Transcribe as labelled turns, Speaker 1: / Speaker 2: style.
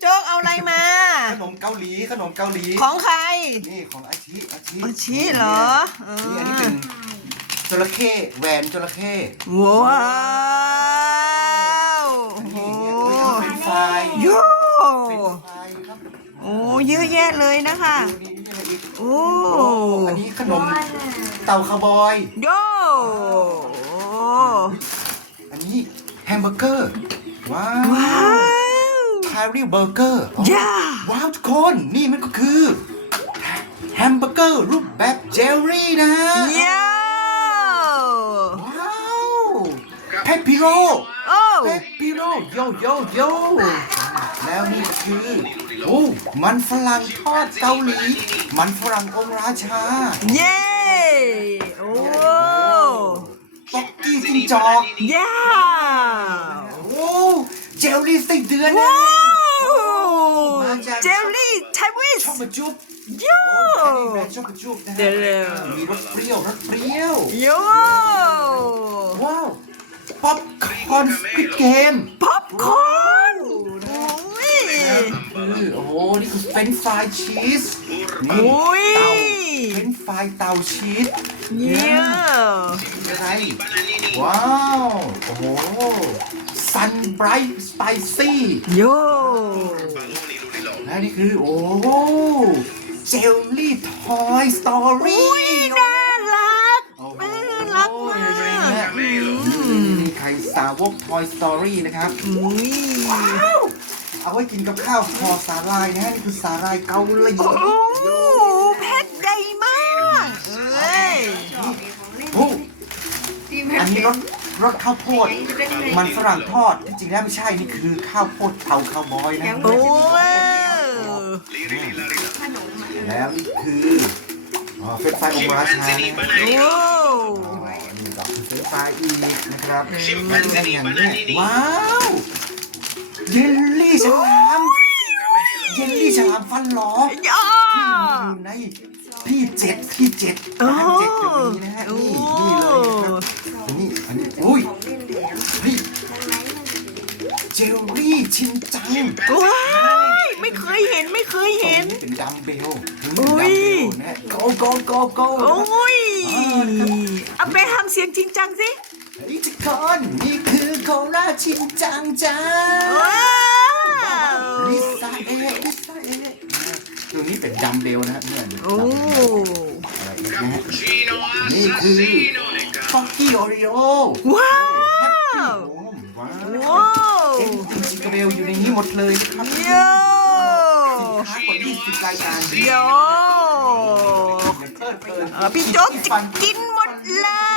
Speaker 1: โจ๊กเอาอะไรมา
Speaker 2: ขนมเกาหลีขนมเกาหลี
Speaker 1: ของใคร
Speaker 2: นี่ของอาชิอาชิ
Speaker 1: อาชิเหรอเออ
Speaker 2: นี่อันนี้เป็นจระเข้แหวนจระเข้
Speaker 1: ว้าว
Speaker 2: อัน
Speaker 1: โอ้
Speaker 2: นี้
Speaker 1: โห
Speaker 2: อย่างเงี้ยเป็นไฟราย
Speaker 1: โย่
Speaker 2: เป็นไฟรายครับ
Speaker 1: โอ้เยอะแยะเลยนะคะ
Speaker 2: ดูนี่นี่อะไรอีก
Speaker 1: โอ้
Speaker 2: อันนี้ขนมเต่าคาวบอย
Speaker 1: โย่
Speaker 2: อันนี้แฮมเบอร์เกอร์ ว้าว
Speaker 1: ว้าว
Speaker 2: ทา ริเบอร์เกอร์
Speaker 1: ย่า
Speaker 2: ว้าวทุกคนนี่มันก็คือ แฮมเบอร์เกอร์รูปแบบเจลลี่นะฮะ
Speaker 1: เย้า
Speaker 2: ว้าวแพปปิโร
Speaker 1: โอ้
Speaker 2: แพปปิโรโยโยโยแล้วนี่ก็คือโอ้มันฝรั่งทอดเกาหลี มันฝรั่งองค์ราชา
Speaker 1: เย้โอ้
Speaker 2: ต็อกกี้จิ้งจอก
Speaker 1: ย่า
Speaker 2: โอ้เจลลี่ไส้เดือนนะ
Speaker 1: ว้าว
Speaker 2: มาจาก
Speaker 1: เจลลี่ไทวิส
Speaker 2: ชอบ มาจุ๊บ
Speaker 1: โย่
Speaker 2: โอ้แบรนด์ชอบมาจุ๊บนะฮะ
Speaker 1: เดี๋ยว
Speaker 2: มีรสเปรี้ยวรสเปรี้ยว
Speaker 1: โย่
Speaker 2: ว้าวป๊อปคอร์นสควิดเกม
Speaker 1: ป๊อปคอร์นโอ้ย
Speaker 2: โอ้โหนี่คือเฟรนช์ฟรายชีส
Speaker 1: โอ้ย
Speaker 2: เตาเฟรนช์ฟรายเตาชีส
Speaker 1: เยี่ย
Speaker 2: อะไรว้าว โอ้โหซันไบรท์สไปซี่
Speaker 1: โย่
Speaker 2: และ นี่คือ โอ้โหเจลลี่ทอยสตอรี่
Speaker 1: อุ้ยน่ารัก
Speaker 2: โอ้โห
Speaker 1: น่ารักมาก
Speaker 2: นี่ใครสาวก Toy Story นะครับ
Speaker 1: อุ้ย
Speaker 2: ว้าวเอาไว้กินกับข้าวคอสาลายนะฮะนี่คือสาลายเกาหลี
Speaker 1: โอ้โหแพ็คใหญ่มากเอ้ย
Speaker 2: โอ้อันนี้รสรสข้าวโพด มันฝรั่งทอดจริงๆแล้วไม่ใช่นี่คือข้าวโพดเผาข้าวบอยนะ
Speaker 1: โอ้ย
Speaker 2: แล้วนี่คืออ๋อเฟรนช์ฟรายองค์ราชานะ
Speaker 1: โอ้
Speaker 2: อ๋อนี่ก็คือเฟรนช์ฟรายอีกนะครับแล้วอย่างเนี้ยว้าวเยลลี่ฉลามเยลลี่ฉลามฟันหลอ
Speaker 1: ย่า
Speaker 2: อยู่ในพี่เจ็ดพี่เจ็ด
Speaker 1: โอ้
Speaker 2: ร้านเจ็ดแบบนี้นะฮะ
Speaker 1: โอ้
Speaker 2: นี่นี่เลยนะครับนี่อันนี้อุ้ยเฮ้ยเจลลี่ชินจัง
Speaker 1: ว้ายไม่เค ยเห็นไม่เคยเห็น
Speaker 2: เป็นดัมเบล
Speaker 1: อุ้ย
Speaker 2: นะฮะ go go go go
Speaker 1: โอ้ยเอาไปทำเสียงจริงจังสิ
Speaker 2: นี่ทุกคนนี่คือโคราชชินจังจ้า
Speaker 1: ว้าว
Speaker 2: ลิซ่าเอะลิซ่าเอะตัวนี้เป็นดัมเบลนะฮะเนี่ย
Speaker 1: โอ้
Speaker 2: อะไรอีกนะฮะนี่คือฟอกกี้โอริโอ
Speaker 1: ว้าว
Speaker 2: ว้า
Speaker 1: ว้าว
Speaker 2: เอ็นจิจิกาเบลอยู่ในนี้หมดเลยครับ
Speaker 1: โย
Speaker 2: เพิ่มเติม
Speaker 1: เออพี่โจ๊กจะกินหมดเลย